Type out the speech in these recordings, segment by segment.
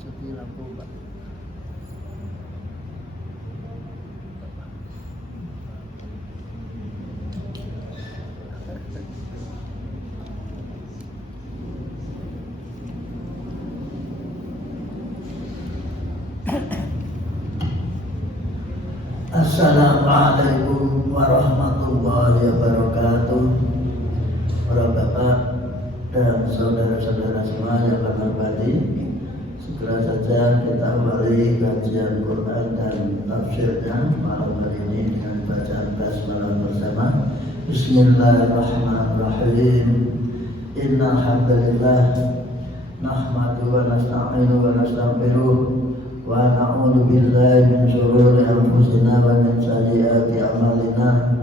seperti lampu Pak. Assalamualaikum warahmatullahi wabarakatuh. Para bapak dan saudara-saudara semua yang kami hormati, segera saja kita awali kajian Quran dan tafsirnya malam hari ini dengan bacaan basmalah bersama. Bismillahirrahmanirrahim. Innal hamdalillah nahmadu wa nasta'inu wa nastaghfiruh wa na'udzu billahi min shururi anfusina wa min sayyiati a'malina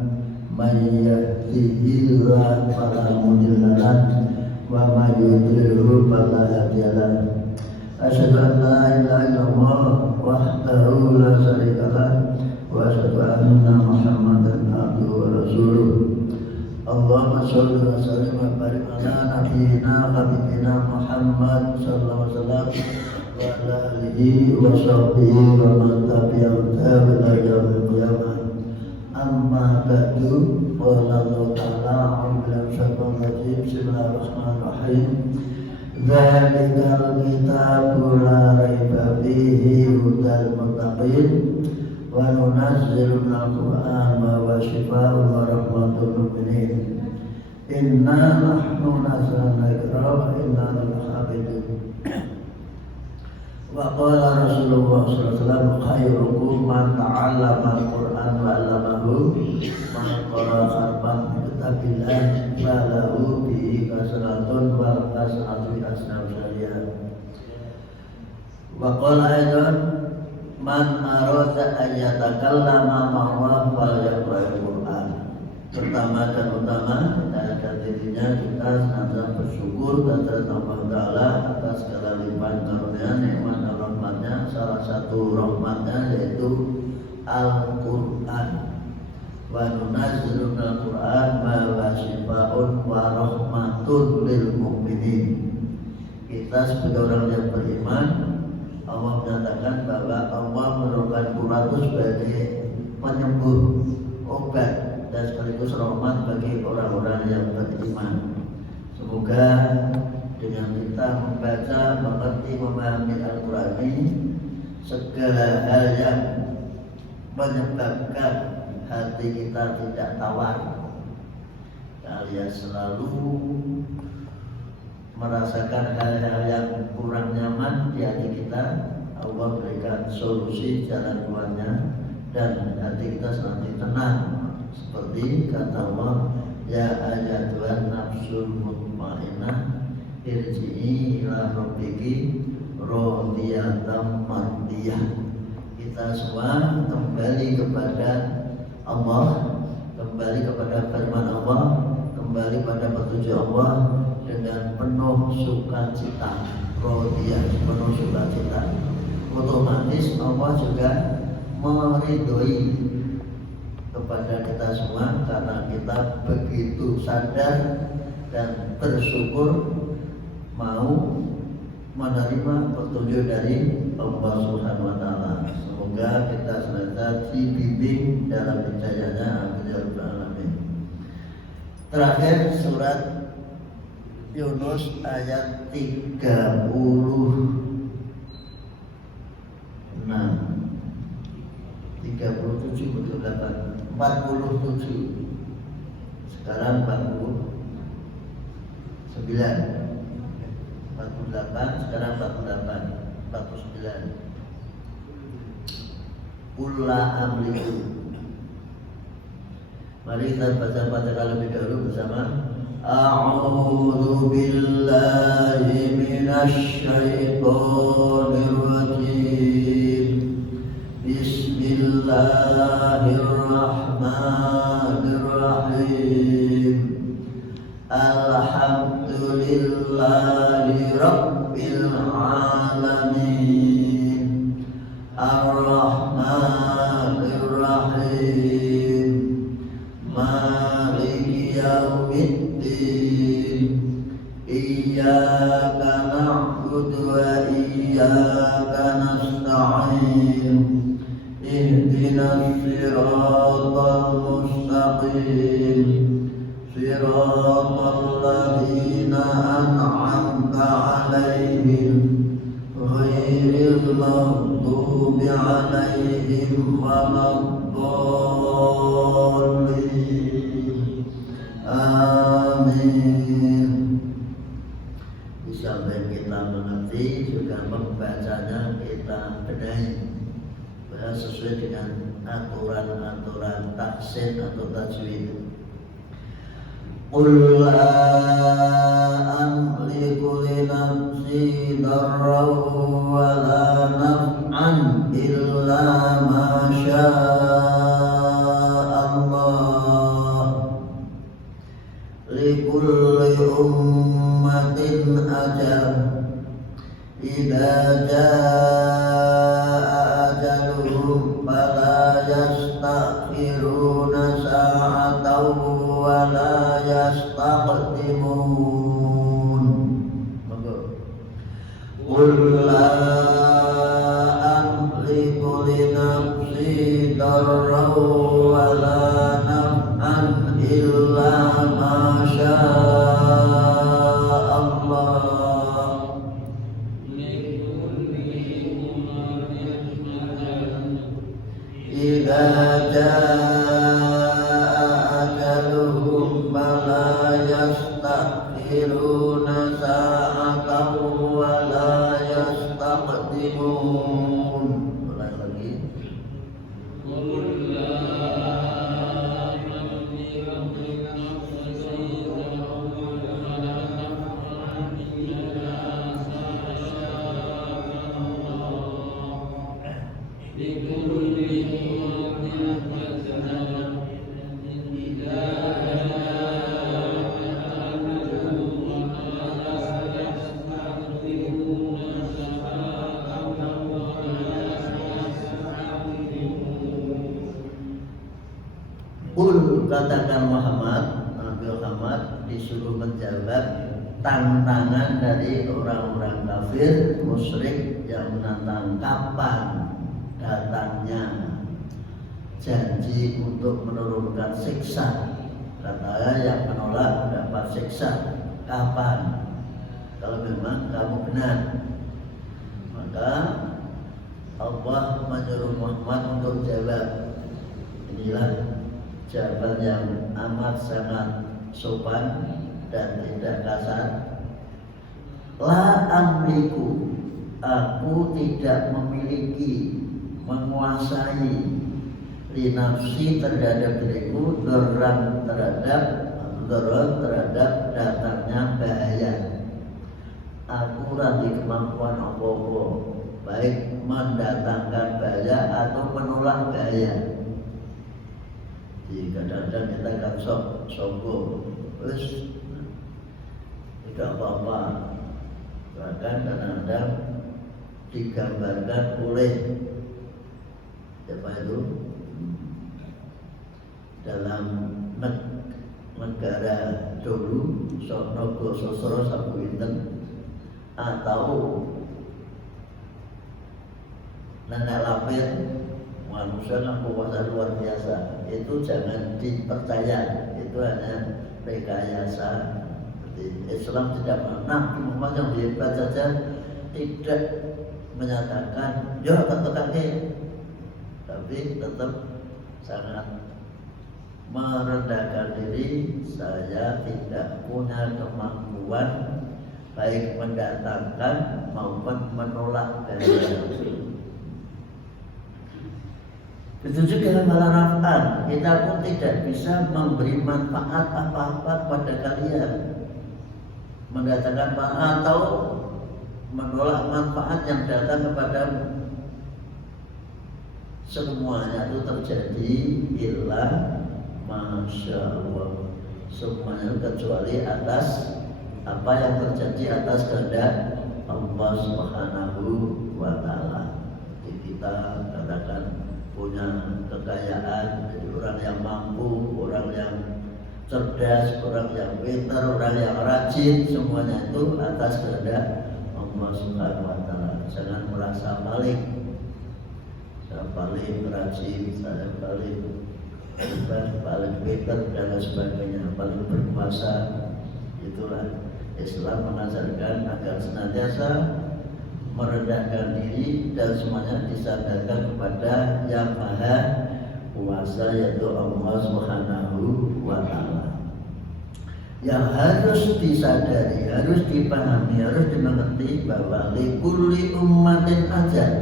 may yahdihillahu fala mudilla lahu wa may yudlilhu fala hadiya lahu. Asyhadu an la ilaha illallah wahdahu la syarika lahu wa asyhadu anna Muhammadan abduhu wa rasuluh. Allahumma sholli wa sallim wa barik ala nabiyyina habibina Muhammad sallallahu alaihi wasallam wa ala alihi wa sahbihi wa man tabi'ahum ila yaumil qiyamah. Amma ba'du, qala Allah ta'ala a'udzu billahi minasyaitonir rajim. Bismillahirrahmanirrahim. Dzalikal kitabu la raiba fihi hudal muttaqin wa nunazzilu minal qur'ani ma huwa shifaa'un wa rahmatul mu'minin. Inna nahnu nazzalna dzikra wa inna lahu lahafidun. Wa qala Rasulullah sallallahu alaihi wasallam khairukum man ta'allama al-Qur'an wa 'allamahu man qara'a harfan min kitabillah falahu bihi hasanatun wa hasanatu asnafiyah. Wa qala aidan man arada an yatakallama ma'wa falyaqra'il Qur'an. Pertama dan utama dan dirinya kita senantiasa bersyukur kepada Allah Ta'ala atas segala limpahan karunia, nikmat dan rahmatnya. Salah satu rahmatnya yaitu Al-Quran. Wa nunazzilu minal Qur'an ma huwa shifaa'un wa rahmatun lil mu'minin. Kita sebagai orang yang beriman, Allah menyatakan bahwa Allah merupakan Quran itu sebagai penyembuh, obat dan sekaligus rahmat bagi orang-orang yang beriman. Semoga dengan kita membaca, mengerti, memahami Al-Quran ini, segala hal yang menyebabkan hati kita tidak tawar, alias selalu merasakan hal-hal yang kurang nyaman di hati kita, Allah berikan solusi jalan keluarnya dan hati kita senantiasa tenang. Seperti kata Allah, ya ayyatuhan nafsul mutmainnah irji'i ila rabbiki radiyatan mardiyah. Kita semua kembali kepada Allah, kembali kepada firman Allah, kembali pada petunjuk Allah dengan penuh sukacita, radiyah, penuh sukacita. Otomatis Allah juga meridhoi kepada kita semua karena kita begitu sadar dan bersyukur mau menerima petunjuk dari Allah Subhanahu wa taala. Semoga kita senantiasa dibimbing dalam hidayahnya, amin ya rabbal alamin. Terakhir surat Yunus ayat 36 37 betul 47. Sekarang 49. 48, sekarang 48, 49. Qul amliku. Mari kita baca lebih dahulu bersama. A'udzu billahi minasy syaithanir rajim. Bismillahirrahmanirrahim. Alhamdulillahi rabbil alamin. Ar-Rahmanir-Rahim. Maliki yaumiddin. Iyyaka na'budu wa iyyaka nasta'in. Ihdinas siratal mustaqim. Siratal ladzina an'amta 'alaihim ghairil maghdubi 'alaihim waladdallin. Amin. Sampai kita mengerti juga membacanya kita benahi sesuai dengan aturan-aturan tahsin atau tajwid. Qul la amliku li nafsi darran wa la naf'an illa ma syaa Allah. Likulli ummatin ajal, idza jaa ajaluhum fala yastakhiruna sa'atan wa la yastaqdimun. Qul la amliku li nafsi darran wa la naf'an illa ma syaa Allah. Idza jaa ajaluhum fala yastakhiruna sa'atan wa la yastaqdimun. Ulang lagi. Qul, katakan Muhammad, Nabi Muhammad disuruh menjawab tantangan dari orang-orang kafir musyrik yang menantang kapan datangnya janji untuk menurunkan siksa. Katanya yang menolak mendapat siksa. Kapan? Kalau memang kamu benar, maka Allah menyuruh Muhammad untuk jawab. Inilah jawaban yang amat sangat sopan dan tidak kasar. La amliku, aku tidak memiliki, menguasai, li nafsi terhadap diriku, dorang terhadap datangnya bahaya. Aku randi kemampuan apa-apa, baik mendatangkan bahaya atau menolak bahaya. Jadi kadang-kadang kita kan sombong, terus tidak apa-apa. Bahkan kadang-kadang digambarkan oleh siapa itu dalam negara dulu, Nogo Sosro Sabuinten atau nenek lapir. Manusia yang kuasa luar biasa, itu jangan dipercaya, itu hanya rekayasa. Islam tidak pernah, Muhammad yang hebat saja tidak menyatakan ya tetap kaki, tapi tetap sangat merendahkan diri. Saya tidak punya kemampuan baik mendatangkan maupun menolak bahaya. Begitu juga malah kita pun tidak bisa memberi manfaat apa-apa pada kalian, mendatangkan manfaat atau menolak manfaat yang datang kepadamu. Semuanya itu terjadi illa masya Allah, semuanya kecuali atas apa yang terjadi atas kehendak Allah Subhanahu wa Ta'ala. Jadi kita katakan punya kekayaan, jadi orang yang mampu, orang yang cerdas, orang yang pintar, orang yang rajin, semuanya itu atas kehendak Allah Subhanahu wa Ta'ala. Jangan merasa paling, saya paling rajin, saya paling pintar dan lain sebagainya, paling berkuasa. Itulah Islam mengajarkan agar senantiasa merendahkan diri dan semuanya disadarkan kepada Yang Maha Kuasa, yaitu Allah Subhanahu wa Ta'ala. Yang harus disadari, harus dipahami, harus dimengerti bahwa likulli ummatin ajal,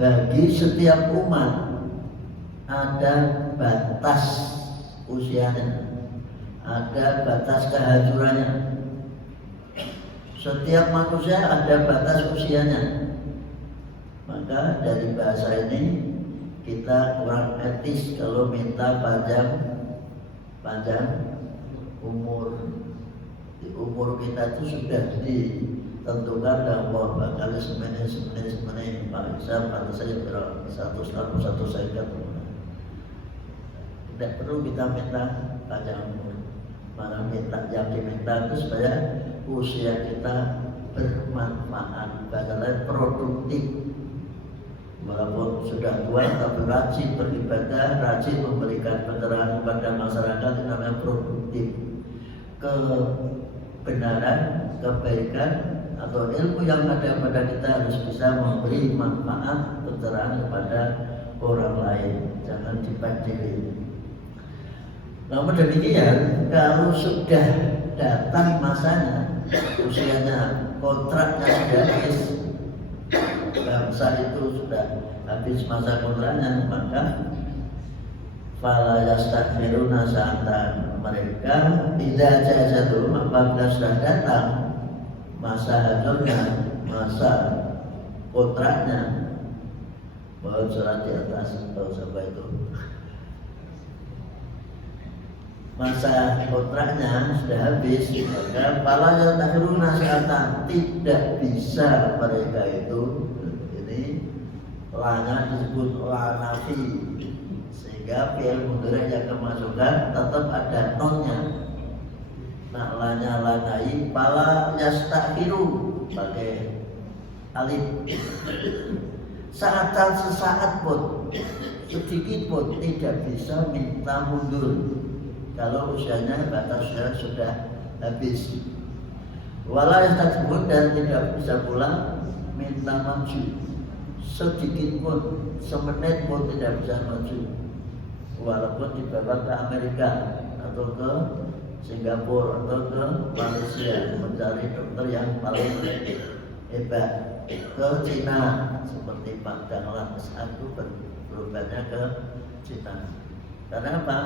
bagi setiap umat ada batas usianya, ada batas kehancurannya. Setiap manusia ada batas usianya. Maka dari bahasa ini kita kurang etis kalau minta panjang umur. Di umur kita itu sudah ditentukan Allah bakal semene paling besar pada saya 101 sekian. Tidak perlu kita minta panjang umur, malah minta yang diminta itu supaya usia kita bermanfaat, kata lain produktif. Walaupun sudah tua tapi rajin beribadah, rajin memberikan pencerahan kepada masyarakat, itu namanya produktif. Kebenaran, kebaikan atau ilmu yang ada pada kita harus bisa memberi manfaat, pencerahan kepada orang lain, jangan dipajari. Namun demikian, kalau sudah datang masanya, usianya, kontraknya sudah habis, bangsa itu sudah habis masa kontraknya, maka fala yastaghfiruna sa'atan, mereka tidak jazatu apabila sudah datang masa hancurnya, masa kontraknya. Bahwa surat di atas sampai itu masa kontraknya sudah habis, maka fala yastaghfiruna sa'atan, tidak bisa mereka itu, ini lana disebut lanafi, sehingga fi'il mudhari yang kemasukan tetap ada nonnya. Nah, lanya lanai fala yastaghfiru pakai alif. Saatan sesaat pun, sedikit pun tidak bisa minta mundur kalau usianya batasnya sudah habis. Wala yastaghfirun, dan tidak bisa pula minta maju sedikit pun, semenit pun tidak bisa maju, walaupun dibawa ke Amerika atau ke Singapura atau ke Malaysia mencari dokter yang paling hebat, ke Cina seperti Pak Dahlan S1 berobatnya ke Cina. Karena apa?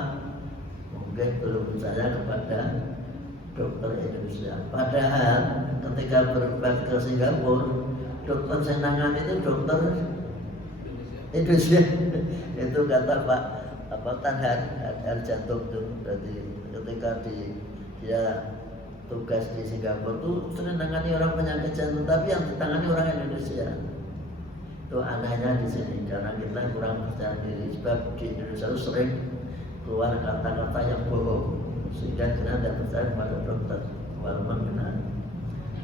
Mungkin belum percaya kepada dokter Indonesia. Padahal ketika berobat ke Singapura, dokter senangan itu dokter Indonesia. Itu kata Pak Tanhan jantung tuh. Jadi ketika dia tugas di Singapura tuh senangani orang penyakit jantung, tapi yang ditangani orang Indonesia. Itu anehnya di sini, karena kita kurang percaya diri, sebab di Indonesia itu sering keluar kata-kata yang bohong, sehingga kita tidak percaya kepada dokter walaupun benar.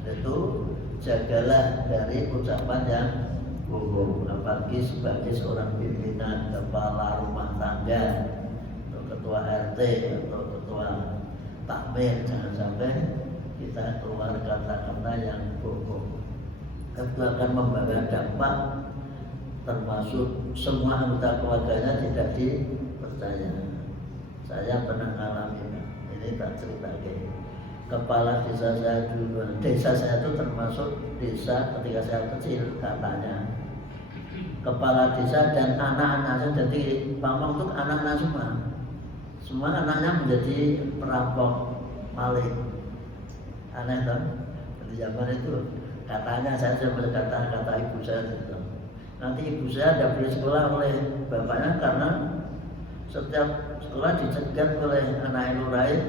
Itu jagalah dari ucapan yang bohong, apalagi sebagai seorang pimpinan, kepala rumah tangga, atau ketua RT atau ketua takmir. Jangan sampai kita keluar kata-kata yang bohong. Itu akan membawa dampak, termasuk semua anggota keluarganya tidak dipercaya. Saya pernah ngalamin, ini tak cerita lagi. Kepala desa saya dulu, desa saya itu termasuk desa ketika saya kecil, katanya kepala desa dan anak-anaknya, jadi pamong itu anak-anak semua anaknya menjadi perampok, maling. Aneh kan? Di zaman itu katanya, saya kata ibu saya gitu. Nanti ibu saya tidak boleh sekolah oleh bapaknya karena setiap sekolah dicegat oleh anak lain,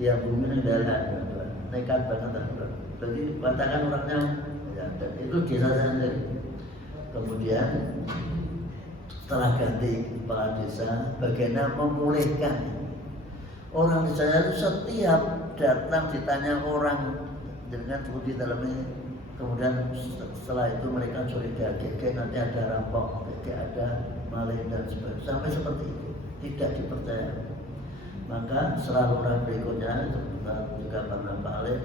dia bumi negara, nekat banget. Jadi katakan orangnya, ya, dan itu desa saya sendiri. Kemudian setelah ganti kepala desa, bagaimana memulihkan Orang di sana itu setiap datang ditanya orang dengan di dalamnya, kemudian setelah itu mereka curiga, kayak nanti ada rampok, kayak ada maling dan sebagainya, sampai seperti itu, tidak dipercaya. Maka saluran berikutnya itu kita juga pernah balik,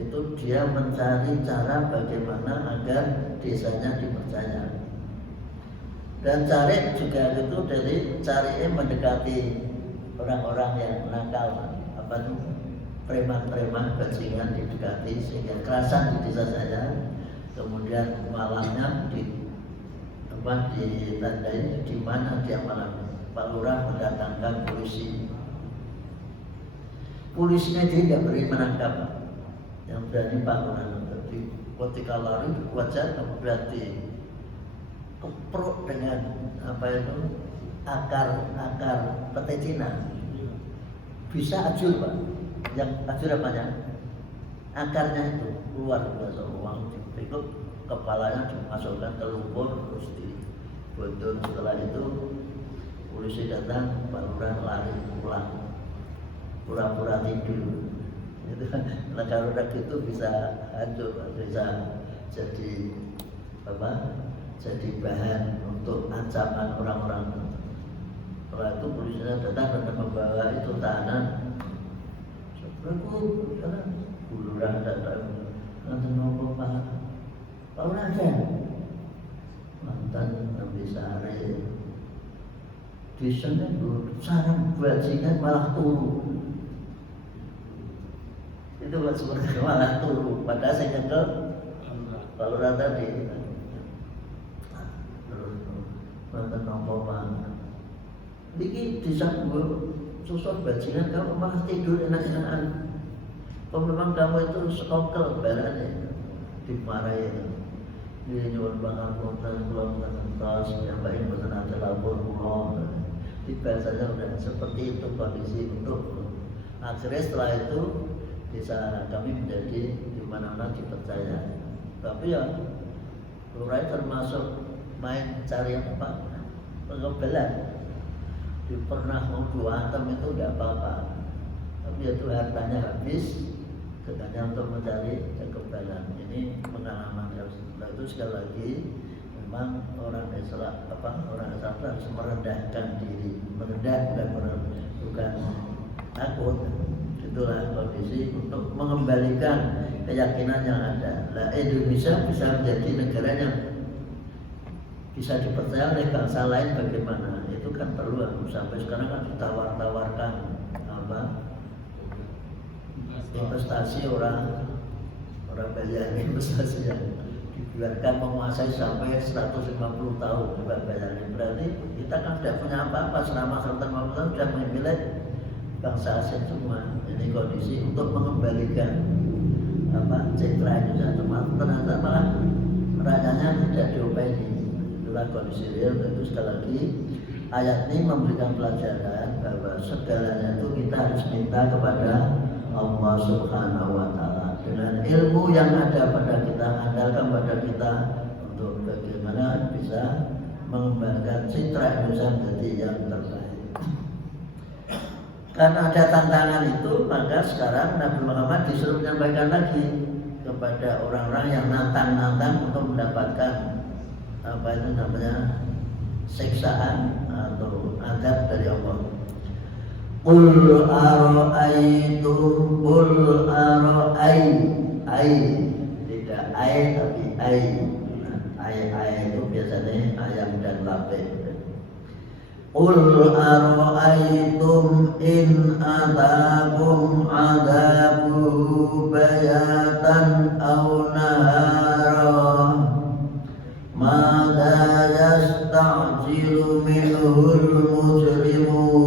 itu dia mencari cara bagaimana agar desanya dipercaya. Dan cari juga itu dari cari mendekati orang-orang yang nakal, apa itu preman-preman bajingan didekati sehingga kerasan di desa saya. Kemudian malamnya ditandai di mana dia malam. Pak Lurah mendatangkan polisi. Polisinya dia tidak beri menangkap. Yang berani Pak Lurah. Jadi ketika lari wajar kemudian dikepruk dengan apa itu akar pete Cina. Bisa ajur Pak. Yang ajur apanya? Akarnya itu keluar biasa uang dipikuk, kepalanya dimasukkan ke lumpur terus dibodor. Setelah itu polisi datang, Pak Lurah lari pulang, pura-pura tidur. Itu negara itu bisa hancur, bisa jadi apa? Jadi bahan untuk ancaman orang-orang. Setelah itu polisinya datang dan membawa itu tahanan. Aku Lurah datang, nanti nopo Pak Lurah ada mantan Nabi Sari di sana sarang bajingan malah turu. Itu sebenarnya malah turu. Padahal saya nyekel Pak Lurah tadi. Terus mantan nopo Pak. Diki disambut sosok bajingan kamu malah tidur enak-enakan. Kalau memang kamu itu sekongkel balannya dimarahin. Dia nyuruh pangapunten belum menentos, nyampain pesan aja lapor pulang. Biasanya udah seperti itu kondisi untuk akhirnya setelah itu desa kami menjadi di mana-mana dipercaya. Tapi ya Lurah termasuk main cari apa? Pengebelan. Pernah mau diantem itu tidak apa-apa, tapi itu hartanya habis, katanya untuk mencari kekebalan. Ini pengalaman yang itu sekali lagi memang orang Islam harus merendahkan diri, bukan takut. Itulah kondisi untuk mengembalikan keyakinan yang ada. Nah, Indonesia bisa menjadi negara yang bisa dipercaya oleh bangsa lain bagaimana? Itu kan perlu. Sampai sekarang kan ditawar-tawarkan apa investasi orang bayar investasi yang dibiarkan menguasai sampai 150 tahun juga bayarin. Berarti kita kan tidak punya apa-apa selama 150 tahun sudah memilih bangsa asing semua. Ini kondisi untuk mengembalikan citra Indonesia, ternyata malah rakyatnya tidak diopeni. Itulah kondisi real. Itu sekali lagi ayat ini memberikan pelajaran bahwa segalanya itu kita harus minta kepada Allah Subhanahu wa Ta'ala. Dengan ilmu yang ada pada kita, andalkan pada kita untuk bagaimana bisa mengembangkan citra Indonesia menjadi yang terbaik. Karena ada tantangan itu, maka sekarang Nabi Muhammad disuruh menyampaikan lagi kepada orang-orang yang nantang-nantang untuk mendapatkan siksaan atau adab dari Allah. Qul ara'ay tidak ay tapi ay itu biasanya ayam dan lape. Qul ara'aytum in atakum adabuhu bayatan aw nahara mada yasta'jilu minhul mujrimun.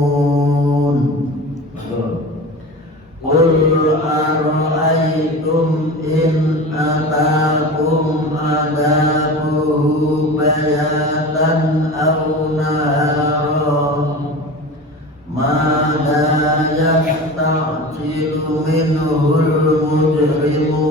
Qul ara'aytum in atakum adabuhu bayatan aw nahara mada yasta'jilu minhul mujrimun.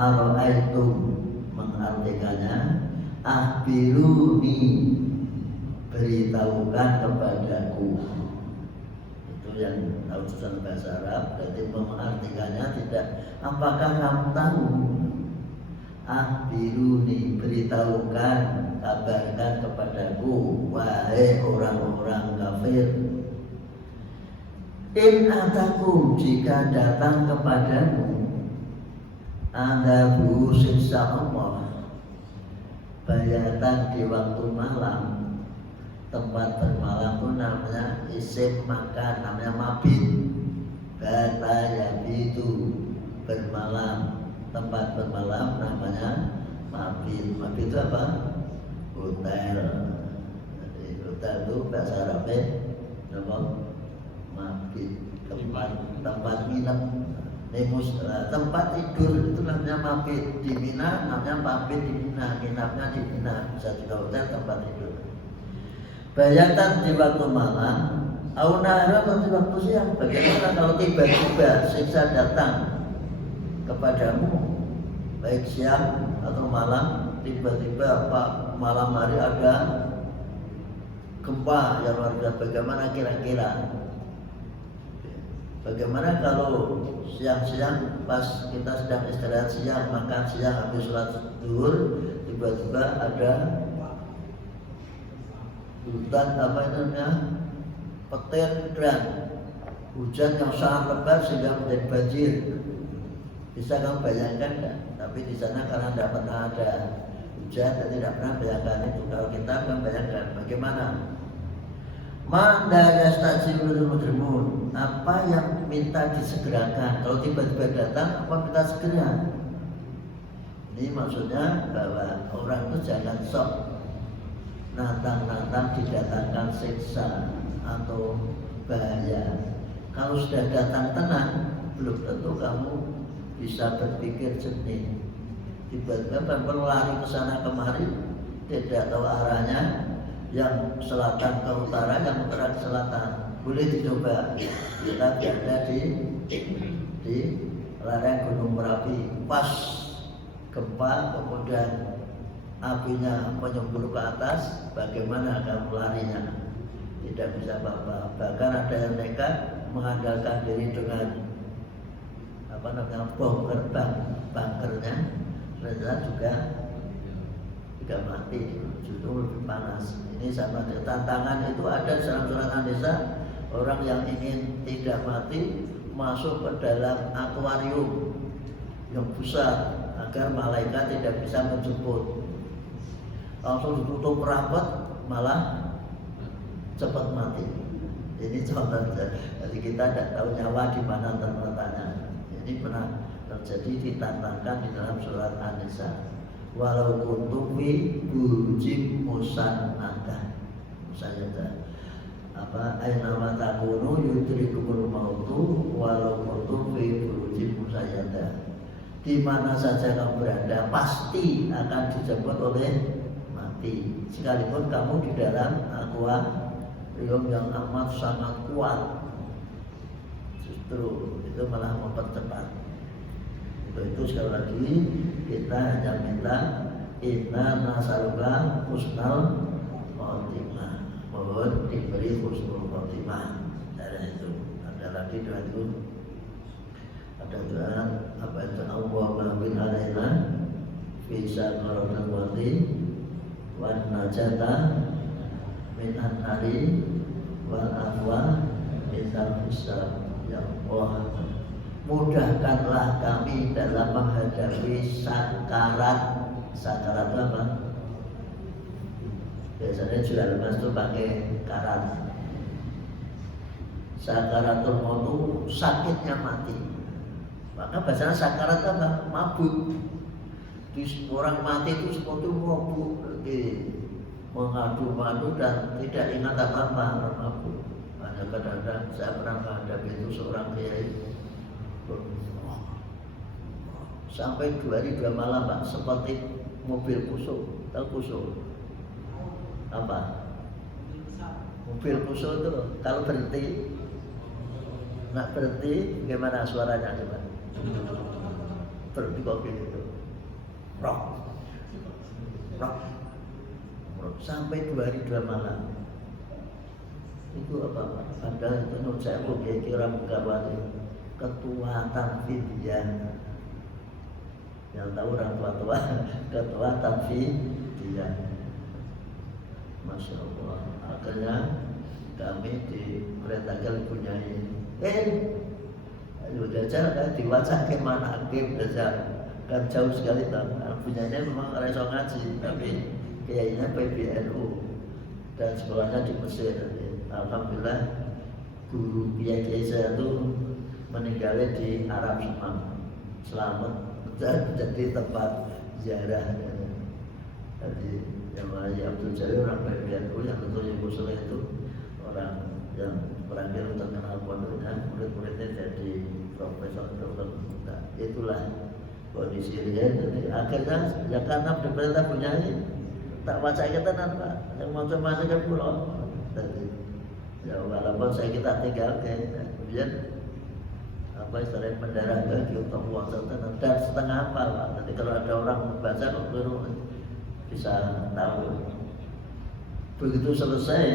Aro'aitum mengartikannya akhbiruni, beritahukan kepadaku. Itu yang tahu tentang bahasa Arab. Berarti mengartikannya tidak apakah kamu tahu. Akhbiruni, beritahukan, kabarkan kepadaku, wahai orang-orang kafir. In atakum, jika datang kepadamu adzabu siksa Allah, bayatan di waktu malam. Tempat bermalam itu namanya isim makan, namanya mabit. Bata yabitu, bermalam. Tempat bermalam namanya mabit. Mabit itu apa? Hotel. Jadi hotel itu bahasa Arabnya apa? Mabit. Tempat nginep. Tempat tidur itu namanya mabit. Di Mina namanya mabit di Mina. Nginapnya di Mina. Bisa juga hotel tempat tidur. Bayatan di waktu malam, aunara di waktu siang. Bagaimana kalau tiba-tiba siksa datang kepadamu, baik siang atau malam, tiba-tiba malam hari ada gempa yang luar biasa. Bagaimana kira-kira? Bagaimana kalau siang-siang pas kita sedang istirahat siang, makan siang, habis sholat zuhur, tiba-tiba ada hutan apa namanya, petir dan hujan yang sangat lebat sehingga menjadi banjir. Bisa kamu bayangkan kan? Tapi di sana karena tidak pernah ada hujan dan tidak pernah bayangkan itu. Kalau kita akan bayangkan bagaimana? Manda yastajibul mujrimun, apa yang minta disegerakan? Kalau tiba-tiba datang, apa minta segera? Ini maksudnya bahwa orang itu jangan sok nantang-nantang didatangkan siksa atau bahaya. Kalau sudah datang tenang, belum tentu kamu bisa berpikir jernih. Tiba-tiba berlari ke sana kemari, tidak tahu arahnya, yang selatan ke utara, yang utara ke selatan. Boleh dicoba. Kita berada di lereng Gunung Merapi, pas gempa, kemudian apinya menyembur ke atas, bagaimana kamu larinya? Tidak bisa apa-apa. Bahkan ada yang nekat mengandalkan diri dengan apa namanya, bunker bunkernya, ternyata juga mati, justru lebih panas. Ini sama tantangan itu ada di dalam surat An-Nisa. Orang yang ingin tidak mati masuk ke dalam akuarium yang besar agar malaikat tidak bisa menjemput. Langsung ditutup rapat, malah cepat mati. Ini contoh saja. Jadi kita tidak tahu nyawa di mana terletaknya. Ini pernah terjadi, ditantangkan di dalam surat An-Nisa. Walau kuntum fi burujim musannada, musannada apa aina ma takunu yudrikumul mautu walau kuntum fi burujim musannada. Di mana saja kamu berada pasti akan dijemput oleh mati, sekalipun kamu di dalam akuarium yang amat sangat kuat. Justru itu malah mempercepat. Itu sekali lagi kita hanya minta inna nasaluka husnal khotimah, mohon diberi husnul khotimah. Dari itu ada lagi doa itu, ada doa apa itu, Allahumma bin alaina bisa qaratan wati wan najata min an-nari wal afwa minal hisab. Ya Allah, mudahkanlah kami dalam menghadapi sakarat. Sakarat apa? Biasanya jual emas itu pakai karat. Sakaratul maut itu sakitnya mati. Maka bahasanya sakarat apa? Mabuk. Orang mati itu seperti mabuk, mengadu-madu dan tidak ingat apa-apa, mabuk. Kadang-kadang saya pernah menghadapi itu seorang kiai sampai 2 hari 2 malam Pak, seperti mobil kusuk. Tahu kusuk? Apa? Mobil kusuk itu kalau berhenti, nak berhenti, gimana suaranya coba? berarti kok gitu. Rock sampai 2 hari 2 malam. Itu apa? Padahal itu menurut saya kira Megawati ketua Tanfidiyah. Yang tahu orang tua ketua Tanfidiyah. Masya Allah. Akhirnya kami diperintahkan punya ayo belajar kan diwacakan mana hakim belajar kan jauh sekali tak punyanya memang reso ngaji tapi kayaknya PBNU dan sekolahnya di Mesir. Alhamdulillah guru kiai saya itu meninggalnya di Arab selamat dan jadi tempat ziarah. Jadi yang Maya Abdul Jalil orang PBNU yang tentunya Musola itu orang yang berakhir terkenal pondoknya, murid-muridnya jadi profesor dokter. Nah, itulah kondisi dia. Jadi akhirnya ya karena diperintah punya tak baca kita Pak yang macam-macam ke pulau. Jadi ya walaupun saya kita tinggalkan, kemudian apa istilahnya mendarah bagi untuk uang dan setengah hafal Pak. Jadi kalau ada orang membaca kok keliru bisa tahu. Begitu selesai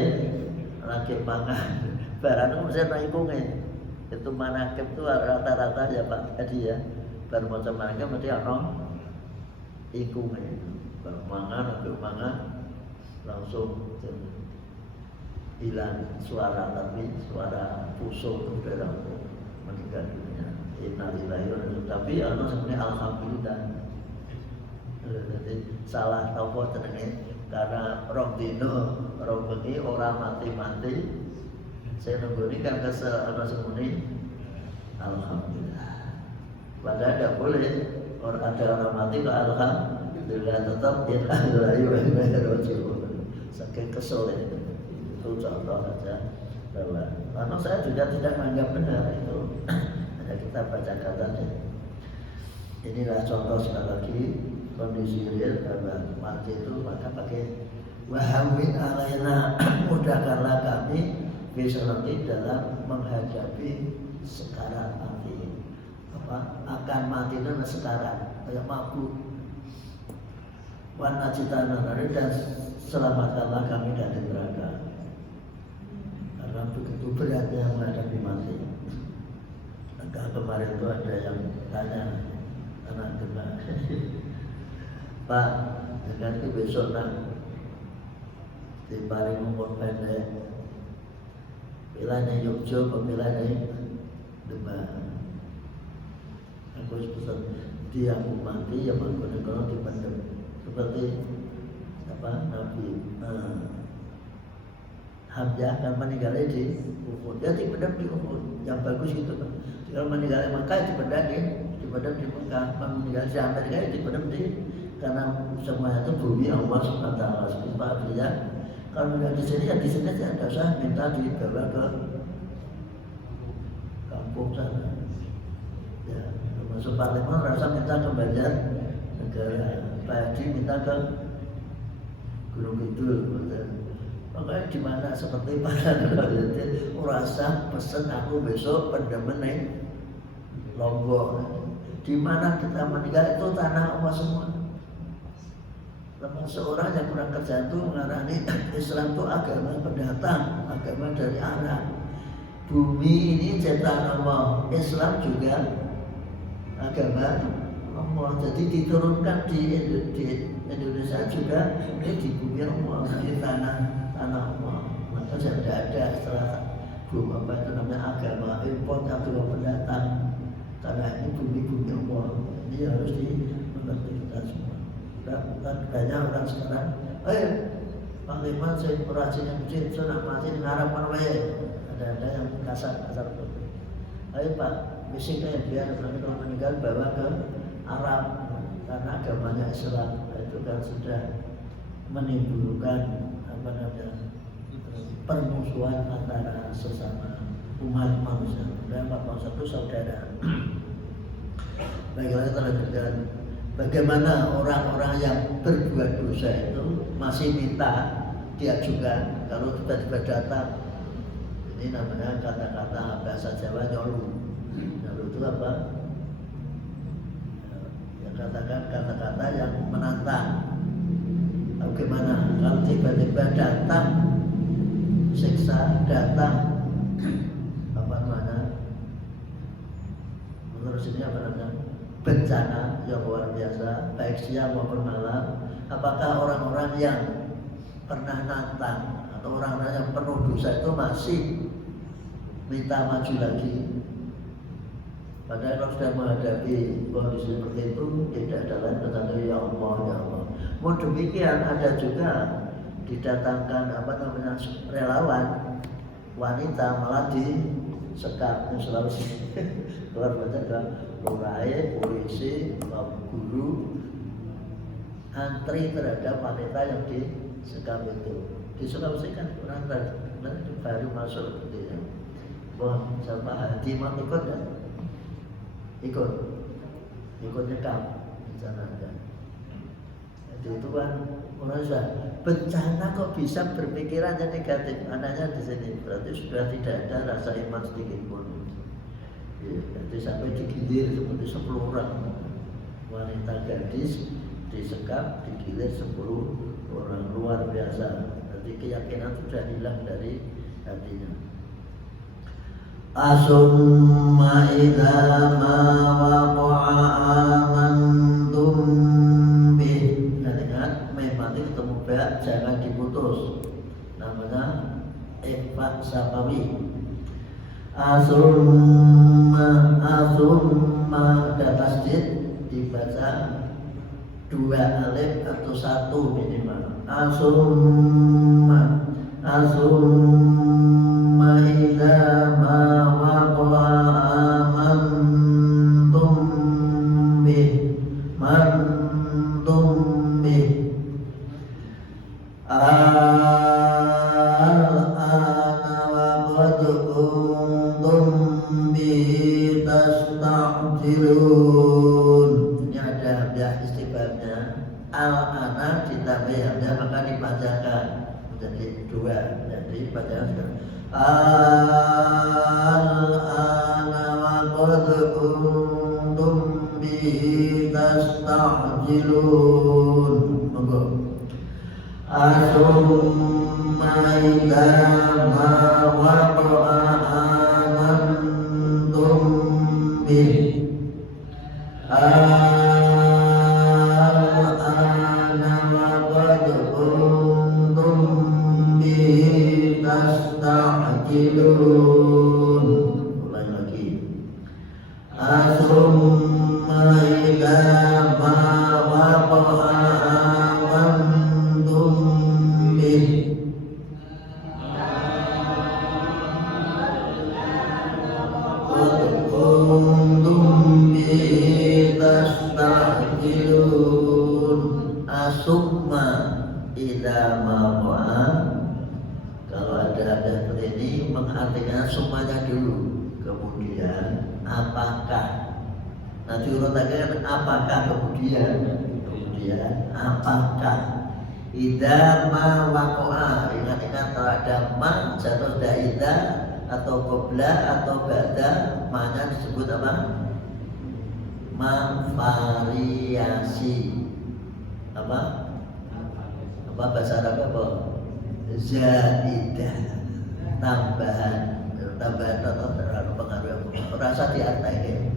lagi makan barang itu saya naikungnya itu manakib itu rata-rata ya Pak Edi ya baru macam manakib mesti ada ikungnya baru mangan langsung hilang suara tapi suara pusuk itu dalam meninggal dunia innalillahi wa inna ilaihi raji'un. Tapi sebenarnya alhamdulillah jadi salah tau jenenge karena rong dino rong bengi orang mati saya nunggu ini kan kesel ana semuni alhamdulillah. Padahal tidak boleh orang ada orang mati kok alhamdulillah tetap innalillahi wa inna ilaihi raji'un. Saking kesel itu contoh saja karena saya juga tidak menganggap benar itu hanya kita baca katanya. Inilah contoh sekali lagi kondisi real bahwa mati itu maka pakai wahawin alaina mudahkanlah kami bisa nanti dalam menghadapi sekarat mati akan mati itu sekarat kayak mabuk warna cita nanti dan selamatkanlah kami dari neraka karena begitu beratnya menghadapi mati. Maka kemarin itu ada yang tanya anak kena Pak, dengan itu besok nak di paling umur pendek pilihannya Yogyo, pemilihannya Demak. Aku pesan dia mau mati, ya mangkuk kalau dipendem seperti apa Nabi Hamzah kan meninggalnya di Uhud. Dia dipendem di Uhud. Yang bagus itu kan. Kalau meninggalnya Makkah dipendem di Makkah, meninggal di Amerika dipendem di karena semuanya itu bumi Allah SWT. Sebab dia kalau meninggal di sini ya di sini saja tidak usah minta dibawa ke kampung sana. Ya, termasuk Parlemen rasa minta ke Banjar negara, Pak Haji minta ke Gunung Kidul. Makanya di mana seperti pada itu rasa pesen aku besok pendemen Lombok. Di mana kita meninggal itu tanah Allah semua. Termasuk orang yang kurang kerjaan itu mengarani Islam itu agama pendatang, agama dari Arab. Bumi ini ciptaan Allah, Islam juga agama Allah. Jadi diturunkan di Indonesia juga ini di bumi Allah, di tanah Allah. Maka tidak ada istilah bumi apa itu namanya agama import atau pendatang. Karena ini bumi Allah, ini harus dimengerti kita semua. Dan banyak orang sekarang, Panglima saya perajin yang kecil, saya nak mati ngarap mana ada yang kasar betul. Ayo Pak, bisiknya biar nanti kalau meninggal bawa ke Arab karena agamanya Islam. Itu kan sudah menimbulkan permusuhan antara sesama umat manusia. Dan Bapak satu saudara. Baiklah kita lanjutkan. Bagaimana orang-orang yang berbuat dosa itu masih minta diajukan kalau tiba-tiba datang. Ini namanya kata-kata bahasa Jawa nyolu. Nyolu itu apa? tiba-tiba datang siksa, datang apa namanya, menurut sini apa namanya, bencana yang luar biasa baik siang maupun malam. Apakah orang-orang yang pernah nantang atau orang-orang yang penuh dosa itu masih minta maju lagi? Padahal kalau sudah menghadapi kondisi seperti itu tidak ada lain kecuali ya Allah, ya Allah. Mau demikian ada juga didatangkan apa namanya relawan wanita malah disekap di Sulawesi. Keluar baca lurah, polisi, guru antri terhadap wanita yang disekap itu. Di Sulawesi kan orang baru masuk gitu ya. Wah, sama Haji mau ikut ya? Ikut nyekap di sana aja. Jadi itu kan orang sudah bencana kok bisa berpikiran yang negatif. Anaknya di sini berarti sudah tidak ada rasa iman sedikit pun. Ya, jadi sampai digilir seperti 10 orang wanita gadis disekap, digilir 10 orang, luar biasa. Jadi keyakinan sudah hilang dari hatinya. Asumma idza ma waqa'a amantum bih. Ingat, memang ketemu ba jangan diputus. Namanya ikhfa sabawi. Asumma ada tasdid dibaca 2 alif atau 1 minimal. Asumma idza ma waqa'a amantum bih al-ana wa qad kuntum bihi tasta'jilun. Ini ada ya istifhamnya. Al-ana ditambah ya maka dipanjangkan menjadi 2. Jadi panjangkan al-ana wa qad kuntum bihi tasta'jilun. Monggo. Asumma idza ma waqa'a amantum bih al-ana wa qad kuntum bihi tasta'jilun. Ulangi lagi. Asumma idza ma waqa'a amantum bih kuntum bihi tasta'jilun. Asumma idza ma waqa'a, kalau ada seperti ini mengartikan semuanya dulu, kemudian apakah, nanti urutannya apakah, kemudian apakah. Idza ma waqa'a, ingat-ingat kalau ada ma jatuh pada idza atau qabla atau ba'da, maknanya disebut apa? Ma variasi. Apa bahasa Arab apa? Zaidah, tambahan atau terlalu pengaruh rasa diartikan.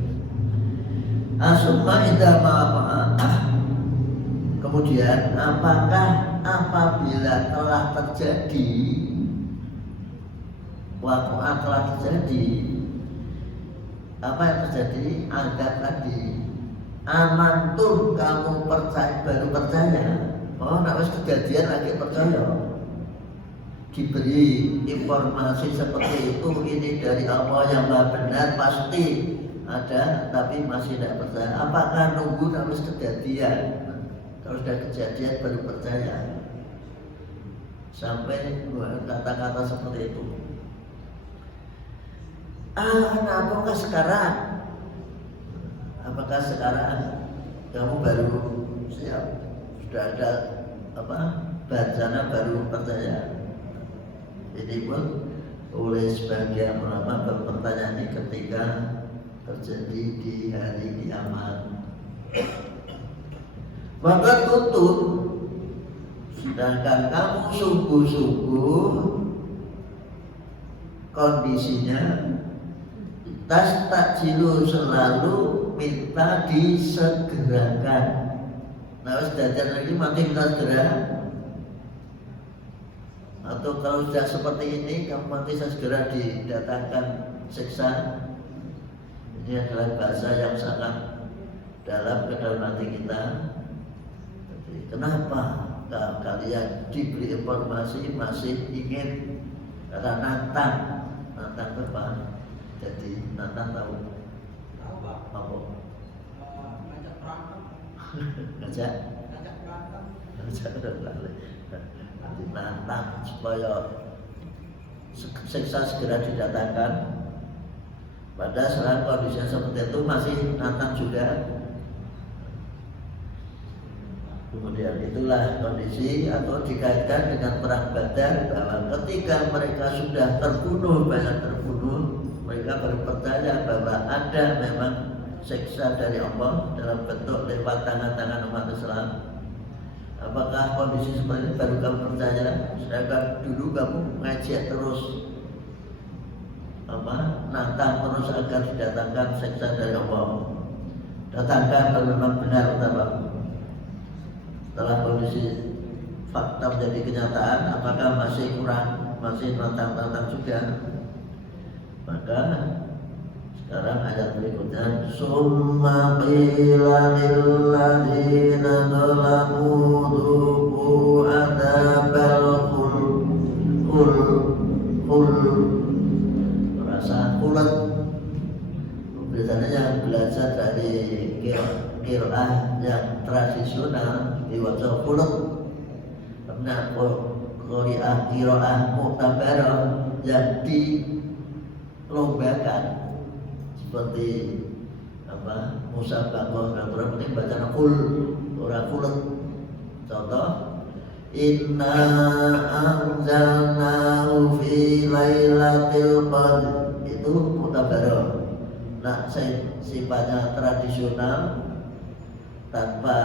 Asumma idza ma waqa'a, kemudian apakah apabila telah terjadi, waqa'a telah terjadi, apa yang terjadi? Anggap tadi amantum, kamu percaya, baru percaya. Oh, nak wis kejadian lagi percaya. Diberi informasi seperti itu, ini dari Allah yang Maha benar, pasti ada, tapi masih tidak percaya. Apakah nunggu nak wis kejadian? Kalau sudah kejadian baru percaya. Sampai kata-kata seperti itu. Apakah sekarang? Apakah sekarang kamu baru siap? Sudah ada bacana baru percaya? Ini pun oleh sebagian ulama berpertanyaan ini ketika terjadi di hari kiamat. Maka tutup Sedangkan kamu subuh-subuh kondisinya tastakjilu, selalu minta disegerakan. Nah, harus jajan lagi mati minta segera. Atau kalau sudah seperti ini, kamu mati segera didatangkan siksa. Ini adalah bahasa yang sangat dalam ke dalam hati kita. Jadi, kenapa kalian diberi informasi masih ingin karena nantang apa? Jadi nantang tahu apa? Ngajak berantem. Ngajak berantem. Nanti nantang supaya siksa segera didatangkan. Pada saat kondisi seperti itu masih nantang juga. Kemudian itulah kondisi atau dikaitkan dengan perang Badar, bahwa ketika mereka sudah terbunuh, banyak terbunuh, mereka berpercaya bahwa ada memang siksa dari Allah dalam bentuk lewat tangan-tangan umat Islam. Apakah kondisi seperti ini baru kamu percaya? Sedangkan dulu kamu ngajak terus nantang terus agar didatangkan siksa dari Allah. Datangkan kalau memang benar utama. Setelah kondisi fakta menjadi kenyataan, apakah masih kurang, masih nantang-nantang juga? Maka sekarang ayat berikutnya, summa qila lil ladzina zalamu dzuqu adzabal khuld rasa kulat. Biasanya yang belajar dari qiraah yang tradisional diwaca khuld, karena qiraah mu'tabarah yang dilombakan seperti musabaqah, orang penting baca kul, orang khuld. Contoh, inna anzalnahu fi lailatul qadr, itu mu'tabarah. Nah, sifatnya tradisional tanpa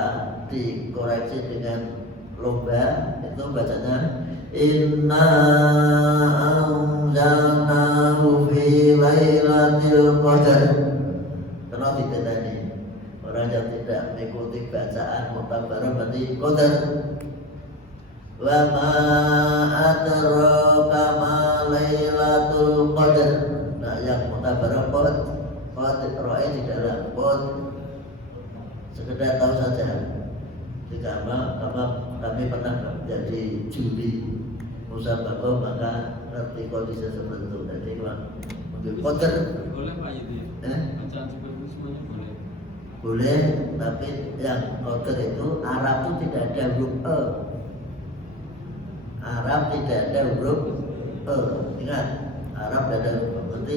dikoreksi dengan lomba, itu bacanya inna anzalnahu fi lailatul qadr. Kalau tidak tadi orang yang tidak mengikuti bacaan mu'tabarah berarti qadar. Wa ma adraka ma lailatul qadr. Nah, yang mu'tabarah qadr di dalam qad, sekedar tahu saja. Jika kami pernah jadi juri musabaqah, maka ngerti kondisi seperti itu. Jadi qadr boleh Pak Yudi? Bacaan seperti semuanya boleh. Boleh, tapi yang qadr itu Arab itu tidak ada huruf e. Arab tidak ada huruf e. Ingat, Arab tidak ada huruf e. Berarti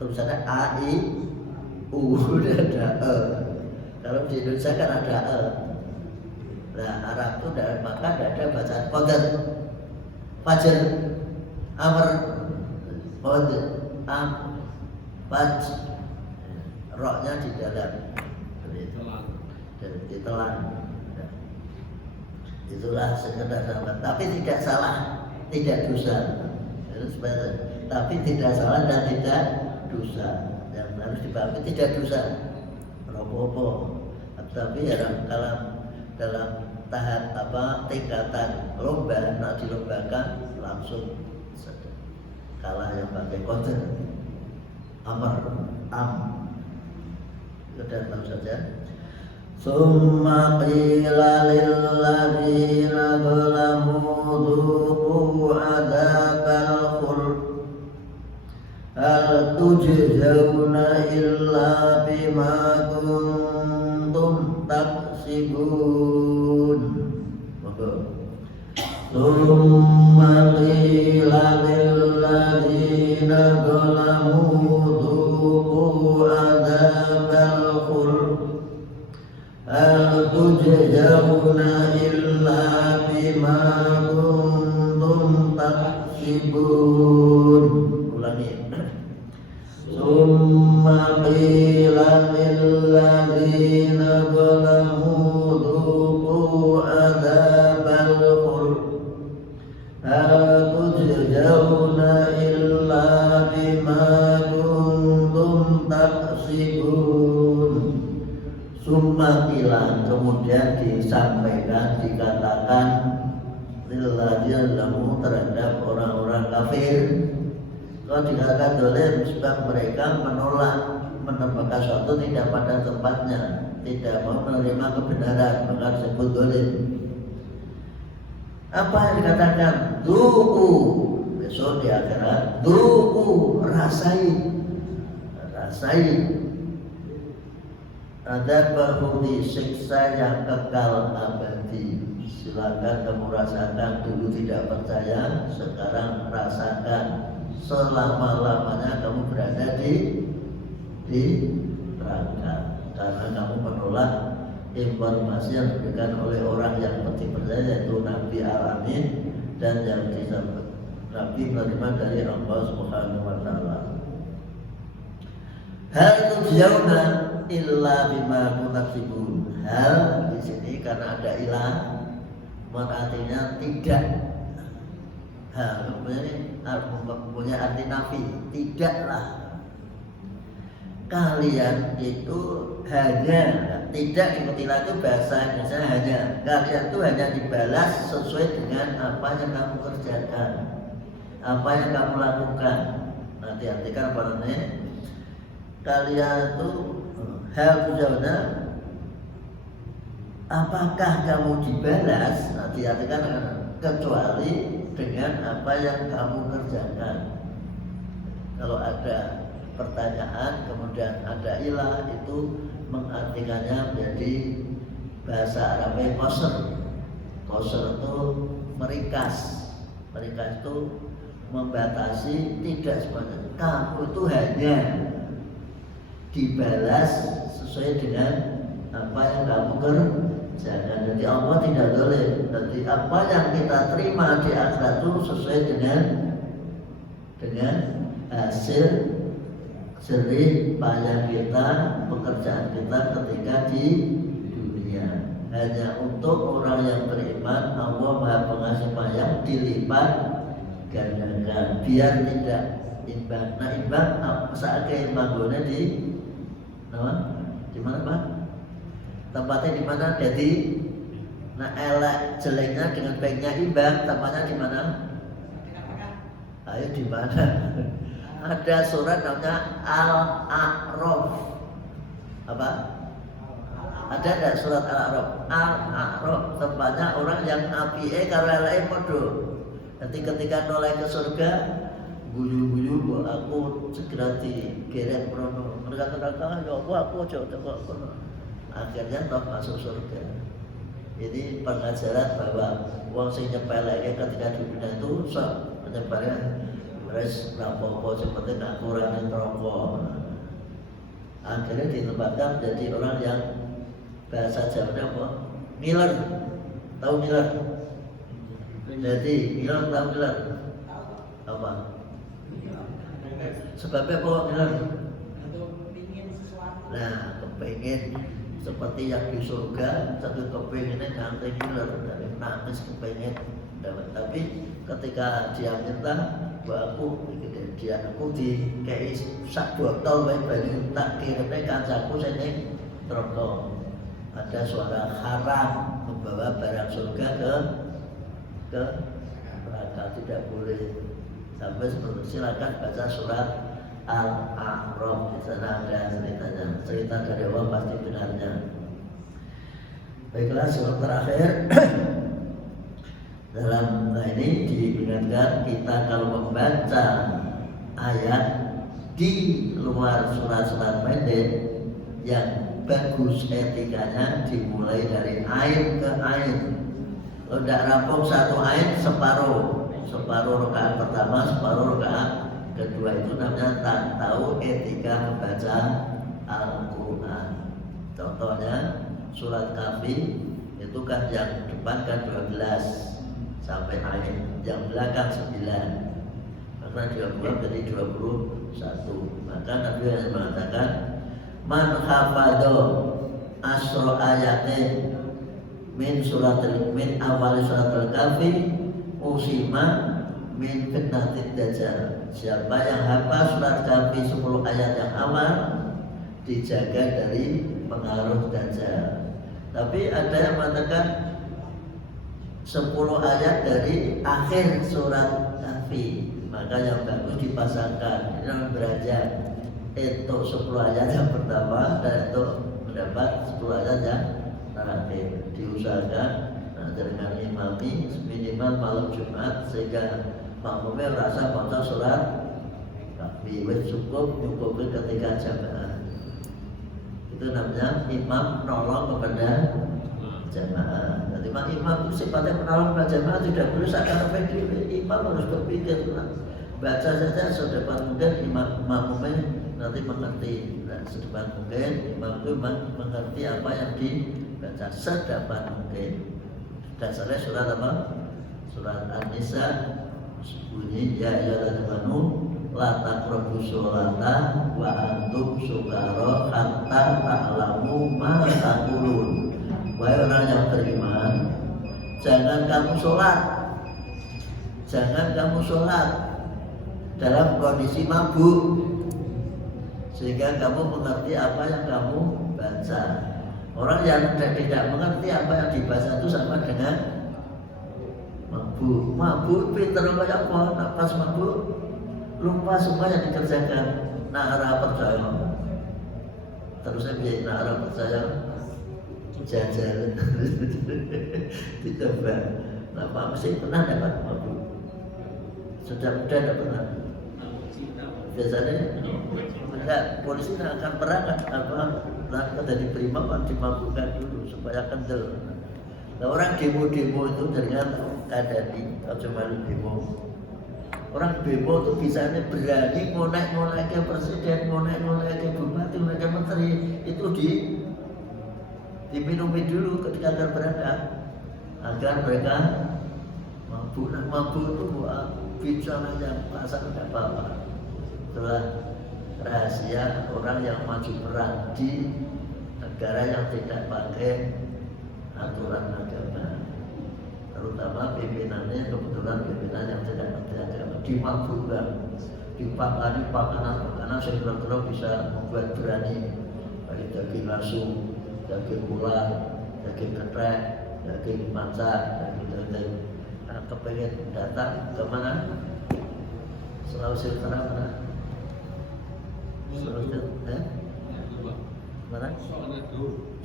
tulisannya A, I, U, tidak ada e. Kalau di Indonesia kan ada e. Nah, Arab itu maka tidak ada bacaan qadr. Fajr, amr, qad, am, faj, roknya di dalam, ditelan. Itulah sekedar sama, tapi tidak salah, tidak dosa. Tapi tidak salah dan tidak dosa. Yang harus dipahami tidak dosa, apa-apa. Tapi dalam tahap tingkatan lomba, nak dilombakan langsung kalah yang pakai qadr, amr, am. Sudah tahu saja. Summa qila lil ladzina zalamu dzuqu adzabal khuld hal tujzauna illa bima kuntum taksibun. Summa qila lil ladzina zalamu dzuqu adzabal khuld hal tujzauna illa bima kuntum taksibun. Ulangi. Summa qila lil ladzina zalamu dzuqu adzabal khuld tunaksibun. Summa qila, kemudian disampaikan, dikatakan lilladzina zalamu, terhadap orang-orang kafir. Kalau dikatakan dolim sebab mereka menolak, menempatkan suatu tidak pada tempatnya, tidak mau menerima kebenaran, maka disebut dolim. Apa yang dikatakan? Duku, besok di akhirat, duku, rasai ada berhenti siksa yang kekal abadi. Silakan kamu rasakan. Dulu tidak percaya, sekarang rasakan. Selama-lamanya kamu berada di neraka karena kamu menolak informasi yang diberikan oleh orang yang penting percaya, yaitu Nabi Al-Amin, dan yang disebut Nabi menerima dari Allah Subhanahu wa Ta'ala. Hal tujzauna illa bima tunaksibun. Hal di sini karena ada ilah, artinya tidak. Hal mempunyai arti nafi, tidaklah kalian itu hanya, tidak dikutila itu bahasa Indonesia hanya, kalian itu hanya dibalas sesuai dengan apa yang kamu kerjakan, apa yang kamu lakukan. Nanti artikan apa namanya? Kalian itu hal tujzauna, apakah kamu dibalas? Nanti artikan kecuali dengan apa yang kamu kerjakan. Kalau ada pertanyaan kemudian ada ilah, itu mengartikannya menjadi bahasa Arabnya qasr. Qasr itu meringkas. Meringkas itu membatasi, tidak semuanya. Kamu itu hanya dibalas sesuai dengan apa yang kamu kerjakan. Jadi Allah tidak boleh. Jadi apa yang kita terima di akhirat itu sesuai dengan hasil jerih payah kita, pekerjaan kita ketika di dunia. Hanya untuk orang yang beriman, Allah Maha Pengasih Penyayang, dilipat gandakan biar tidak imbang. Nah, imbang saat keimbangannya di mana Pak? Tempatnya di mana? Jadi nah, elek jeleknya dengan baiknya imbang, tempatnya di mana? Ayo di mana? Ada surat namanya Al-A'raf. Apa? Ada enggak surat Al-A'raf? Al-A'raf tempatnya orang yang apike karo eleke padha. Nanti ketika noleh ke surga, guyu-guyu bahwa aku segera digeret prono. Mereka katakan, ya Allah, aku coba kono. Akhirnya toh masuk surga. Jadi pengajaran bahwa wong sing nyepeleke ketika di dunia itu sok penyebaran res rapopo seperti nak kurangin rokok. Akhirnya ditempatkan menjadi orang yang bahasa Jawanya apa? Ngiler. Tahu ngiler? Jadi ngiler, tahu ngiler? Apa? Sebabnya apa ngiler? Nah, kepengen seperti yang di surga, satu kepengennya nanti ngiler, dari nangis kepengen dapat. Tapi ketika dia minta, bahwa aku di kayak sak botol wae banyu tak kirimnya kancaku sini neraka. Ada suara haram membawa barang surga ke neraka, tidak boleh. Sampai seperti silakan baca surat Al-A'raf, di sana ada ceritanya. Cerita dari Allah pasti benarnya. Baiklah, surat terakhir. Dalam ini diingatkan kita kalau membaca ayat di luar surat-surat pendek yang bagus etikanya dimulai dari ayat ke ayat. Kalau tidak rampung satu ayat separuh rakaat pertama, separuh rakaat kedua, itu namanya tak tahu etika membaca Al-Quran. Contohnya surat Kahfi itu kan yang depan kan 12 sampai ayat yang belakang 9, maka 20 jadi 21. Maka Nabi yang mengatakan man hafadho asro ayatin min awal surat al-Kahfi usima min fitnatid dajjal. Siapa yang hafal surat Kahfi 10 ayat yang awal, dijaga dari pengaruh dajjal. Tapi ada yang mengatakan 10 ayat dari akhir surat Kahfi, maka yang bagus dipasangkan. Ini namanya derajat. Itu 10 ayat yang pertama dan itu mendapat 10 ayat yang terakhir. Diusahakan dengan imami minimal malam Jumat sehingga makmumnya merasa baca surat Kahfi cukup ketika jamaah. Itu namanya imam menolong kepada jamaah. Jadi imam itu sifatnya menolong kepada jamaah, tidak boleh seakan-akan diri. Imam harus berpikir, baca saja sedepan mungkin makmumnya nanti mengerti. Nah, sedepan mungkin imam itu mengerti apa yang dibaca sedepan mungkin. Dasarnya surat apa? Surat An-Nisa bunyi ya ayyuhalladzina amanu la taqrabus sholata wa antum sukara hatta ta'lamu ma taqulun. Wahai orang yang beriman, jangan kamu sholat dalam kondisi mabuk sehingga kamu mengerti apa yang kamu baca. Orang yang tidak mengerti apa yang dibaca itu sama dengan mabuk. Mabuk pinter kayak apa? Napas mabuk lupa semua yang dikerjakan. Nahara percaya. Terusnya biar nahara percaya jajan. Dicoba. Nah, mesti pernah dapat mabuk. Sudah muda tidak pernah. Biasanya enggak, polisi akan perang apa? Langkah dari prima kan dimabukkan dulu supaya kendel. Nah, orang demo-demo itu dengan kadadi atau cuma demo. Orang demo itu bisanya berani ngonek-ngonek ke presiden, ngonek-ngonek ke bupati, ngonek ke menteri. Itu diminumi dulu ketika akan berangkat agar mereka mabuk. Nah, mabuk itu bicara yang pasang tidak apa-apa. Itulah rahasia orang yang maju perang di negara yang tidak pakai aturan agama, terutama pimpinannya kebetulan pimpinan yang tidak pakai agama, dimabukkan, dipakani makanan sehingga bisa membuat berani, baik daging langsung, daging ular, daging geprek, daging masak, daging. Nah, kepengen datang ke mana? Sulawesi Utara mana? Mana?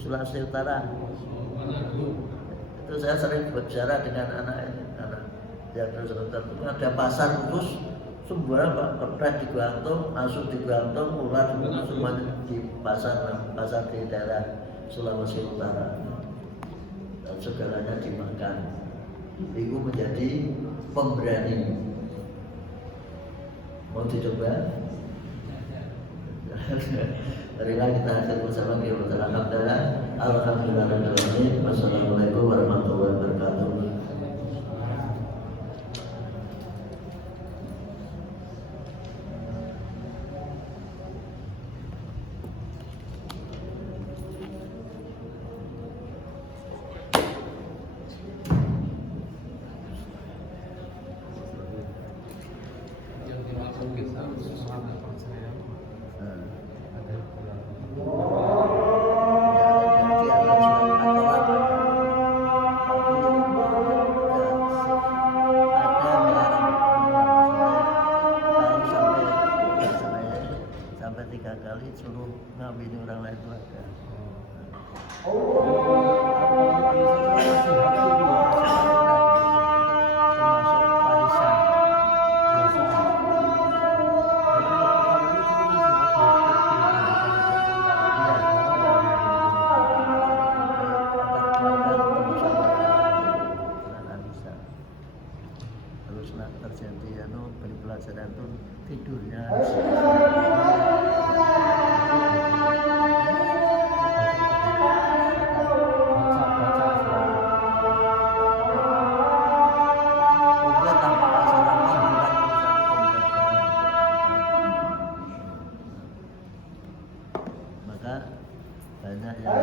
Sulawesi Utara. Itu saya sering berbicara dengan anak yang ada pasar khusus semua kertas digantung, masuk digantung, ular semuanya di pasar di daerah Sulawesi Utara dan segalanya dimakan. Itu menjadi pemberani. Mau dicoba? Marilah kita akan bersama kita alhamdulillah. Wassalamualaikum warahmatullahi wabarakatuh. Banyak yang